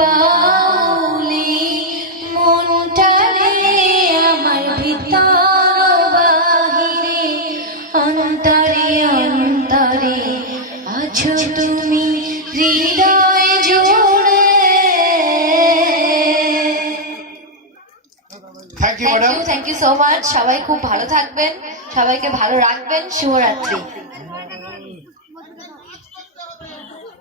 বাউলি মনটারে আমার ভিতর বাহিরে অন্তরে অন্তরে আছো তুমি হৃদয় জুড়ে। Thank you thank you you so much সবাই খুব ভালো থাকবেন সবাইকে ভালো রাখবেন। শুভরাত্রি।